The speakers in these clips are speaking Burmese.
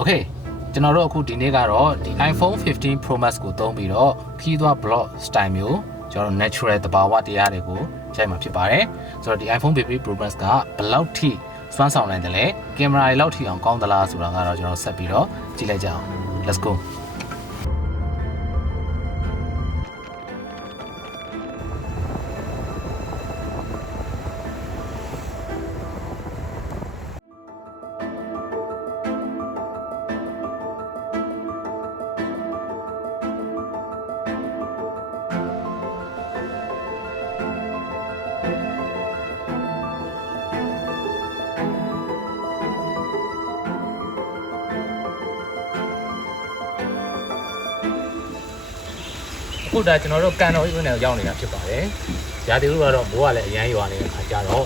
Okay ကျွန်တော်တို့အခုဒီနေ့ကတော့ဒီ iPhone 15 Pro Max ကိုသုံးပြီးတော့ခီးသွွား blog style မျိုးကျွန်တော်တို့ natural သဘာဝတရားတွေကိုရိုက်မှာဖြစ်ပါတယ်ဆိုတော့ဒီ iPhone 15 Pro Max ကဘယ်လောက်ထိစွမ်းဆောင်နိုင်တယ်လဲကင်မရာတွေလောက်ထိအောင်ကောင်းသလားဆိုတာကတော့ကျွန်တော်ဆက်ပြီးတော့ကြည့်လိုက်ကြအောင် let's goခုဒါကျွန်တော်တို့ကန်တော်ကြီးနဲ့ရောက်နေတာဖြစ်ပါတယ်။ရာသီဥတုကတော့မိုးကလည်းအရမ်းရွာနေတဲ့ခါကျတော့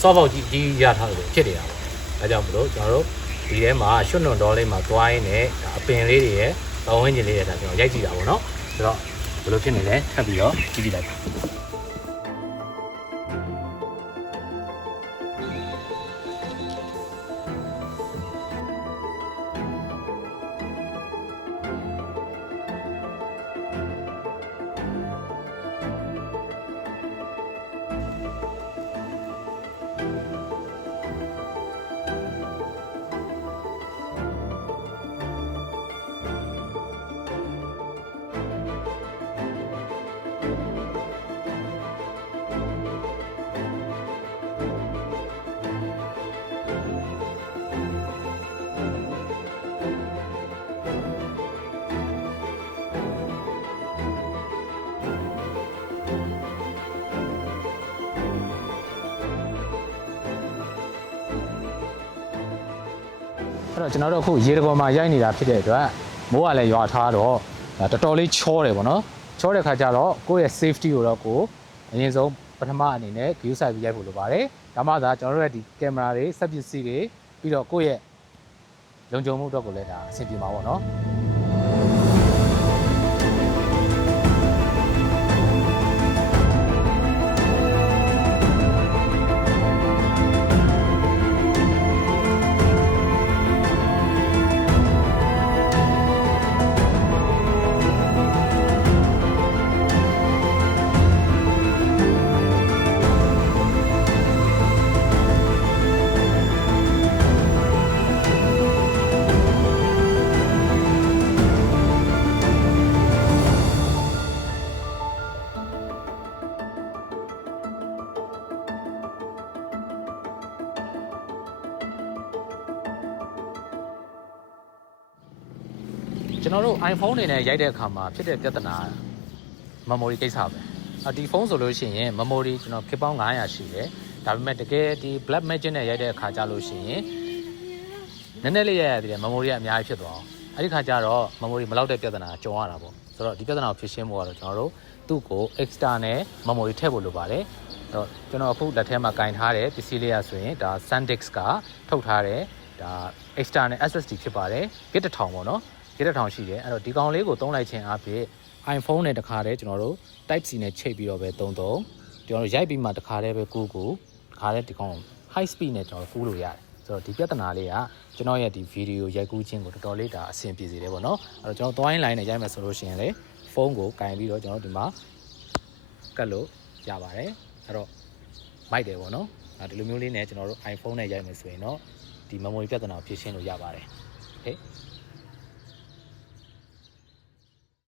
စော့ပေါက်ကြီးရထားလို့ဖြစ်နေတာပေါ့။ဒါကြောင့်မလို့ကျွန်တော်တို့ဒီထဲမှာရွှွတ်နွန်တော်လေးမှာသွားရင်းနဲ့အပင်လေးတွေရဲ့ပတ်ဝန်းကျင်လေးတွေဒါကျွန်တော်ရိုက်ကြည့်တာပေါ့နော်။ဆိုတော့ဘယ်လိုဖြစ်နေလဲထပ်ပြီးတော့ကြည့်ကြည့်လိုက်ပါအဲ့တော့ကျွန်တော်တို့အခုရေတကောမှာရိုက်နေတာဖြစ်တဲ့အတွက်မိုးကလည်းရွာထားတော့တော်တော်လေးချောတယ်ပေါ့နော်ချောတဲ့ခါကျတော့ကိုယ့်ရဲ့ safety ကိုတော့ကိုအရင်ဆုံးပထမအနေနဲ့ view side ပြီးရိုက်ဖို့လိုပါတယ်ဒါမှသာကျွန်တော်တို့ရဲ့ဒီကင်မရာတွေစက်ပစ္စည်းတွေပြီးတော့ကိုယ့်ရဲ့လုံခြုံမှုအတွက်ကိုလည်းဒါအဆင်ပြေမှာပေါ့နော်ကျွန်တော်တို့ iPhone တွေနဲ့ရိုက်တဲ့အခါမှာဖြစ်တဲ့ပြဿနာ memory ကိစ္စပဲဒီဖုန်းဆိုလို့ရှိရင် memory ကျွန်တော်ခေတ်ပေါင်း900ရှိတယ်ဒါပေမဲ့တကယ်ဒီ black magic နဲ့ရိုက်တဲ့အခါကြလို့ရှိရင်နည်းနည်းလေးရိုက်ရသေးတယ် memory ကအများကြီးဖြစ်သွားအောင်အဲ့ဒီခါကျတော့ memory မလောက်တဲ့ပြဿနာကြုံရတာပေါ့ဆိုတော့ဒီပြဿနာကိုဖြေရှင်းဖို့ကတော့ကျွန်တော်တို့သူ့ကို external memory ထည့်ဖို့လိုပါတယ်အဲ့တော့ကျွန်တော်အခုလက်ထဲမှာကင်ထားတဲ့ပစ္စည်းလေးရဆိုရင်ဒါ SanDisk ကထုတ်ထားတဲ့ဒါ external SSD ဖြစ်ပါတယ် Gig 1000ပေါ့နော်Gig 1000ရှိတယ်အဲ့တော့ဒီကောင်လေးကိုသုံးလိုက်ခြင်းအပြင် iPhone နဲ့တခါတည်းကျွန်တော်တို့ Type C နဲ့ချိတ်ပြီးတော့ပဲသုံးကျွန်တော်တို့ရိုက်ပြီးမှတခါတည်းပဲကူတခါတည်းဒီကောင် high speed နဲ့ကျွန်တော်ကူးလို့ရတယ်ဆိုတော့ဒီပြဿနာလေးကကျွန်တော်ရဲ့ဒီဗီဒီယိုရိုက်ကူးခြင်းကိုတော်တော်လေးဒါအဆင်ပြေစေတယ်ပေါ့နော်အဲ့တော့ကျွန်တော်သွားရင်း line နဲ့ရိုက်မယ်ဆိုလို့ရှိရင်လေဖုန်းကိုကင်ပြီးတော့ကျွန်တော်ဒီမှာကတ်လို့ရပါတယ်အဲ့တော့မိုက်တယ်ပေါ့နော်ဒီလိုမျိုးလေးနဲ့ကျွန်တော်တို့ iPhone နဲ့ရိုက်မယ်ဆိုရင်တော့ဒီ memory ပြဿနာကိုဖြေရှင်းလို့ရပါတယ်โอเค